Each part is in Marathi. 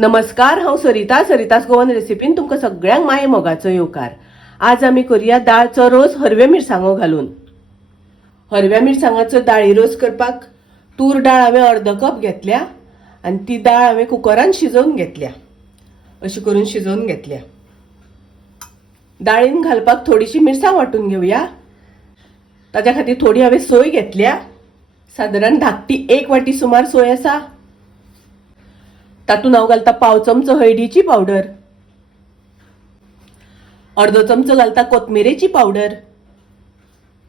नमस्कार, हांव सरितास गोवन रेसिपीन तुमकां सगळ्यांक माये मोगाचो येवकार। आज आमी करूया दाळचो रोस हरव्यो मिरसांगो घालून। हरव्या मिरसांगाचो दाळी रोस करपाक तूर डाळ हांवें अर्द कप घेतल्या आनी ती दाळ हांवें कुकरान शिजोवन घेतल्या। अशी करून शिजोवन घेतल्या। दाळीन घालपाक थोडीशी मिरसांग वांटून घेवया। ताच्या खातीर थोडी हांवें सोय घेतल्या, सादारण धाकटी 1 वाटी सुमार सोय आसा। तातून हांव घालता पाव चमचो हळदीची पावडर, अर्दो चमचो घालता कोथमिरेची पावडर,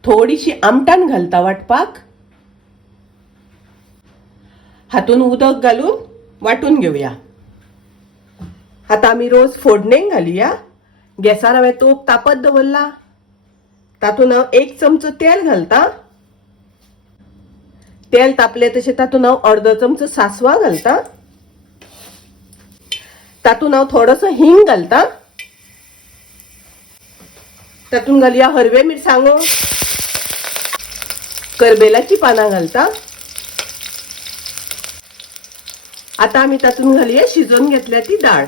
थोडीशी आमटाण घालता वाटपाक। हातून उदक घालून वाटून घेवया। आता आमी रोस फोडणेक घालुया। गॅसार हांवें तोप तापत दवरला। तातून हांव 1 चमचो तेल घालता। तेल तापले तशें तातून हांव अर्दो चमचो सासवा घालता। तातून हांव थोडोसो हिंग घालता। तातून घालुया हरवे मिरसांगो, करबेलाची पानां घालता। आता आमी तातून घालुया शिजोवन घेतल्या ती दाळ।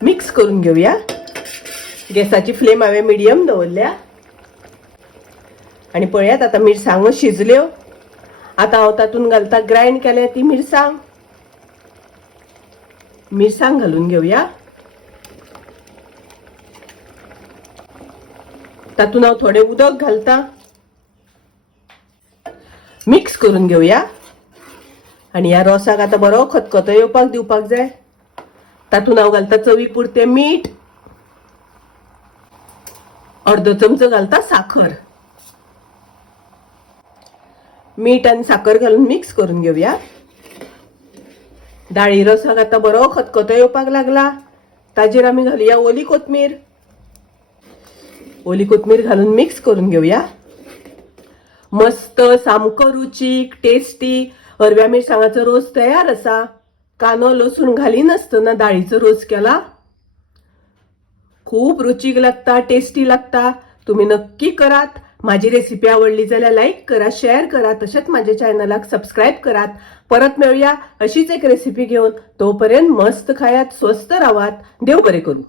मिक्स करून घेवया। गॅसाची फ्लेम हांवें मिडियम दवरल्या आनी पळयात आता मिरसांगो शिजल्यो। आता हांव तातून घालता ग्राइंड केल्या ती मिरसांग। मिरसांग घालून घेवया। तातून हांव थोडे उदक घालता। मिक्स करून घेवया आनी ह्या रोसाक आता बरो खतखतो येवपाक दिवपाक जाय। तातून हांव घालता चवी पुरते मीठ, अर्दो चमचो घालता साखर। मीठ आनी साखर घालून मिक्स करून घेवया। दाळी रोसाक आता बरो खतखतो येवपाक लागला। ताजेर आमी घालुया ओली कोथमीर। ओली कोथमीर घालून मिक्स करून घेवया। मस्त सामको रुचीक टेस्टी हरव्या मिरसांगाचो रोस तयार आसा। कांदो लसूण घालिनासतना दाळीचो रोस केला। खूप रुचीक लागता, टेस्टी लागता। तुम्ही नक्की करात। माझी रेसिपी आवडली जाल्यार लाईक करा, शेअर करा, तसेच माझ्या चॅनलाक सबस्क्राइब करात। परत मिळूया अशीच एक रेसिपी घेऊन। तोपर्यंत मस्त खायात, स्वस्त राहात। देव बरे करू।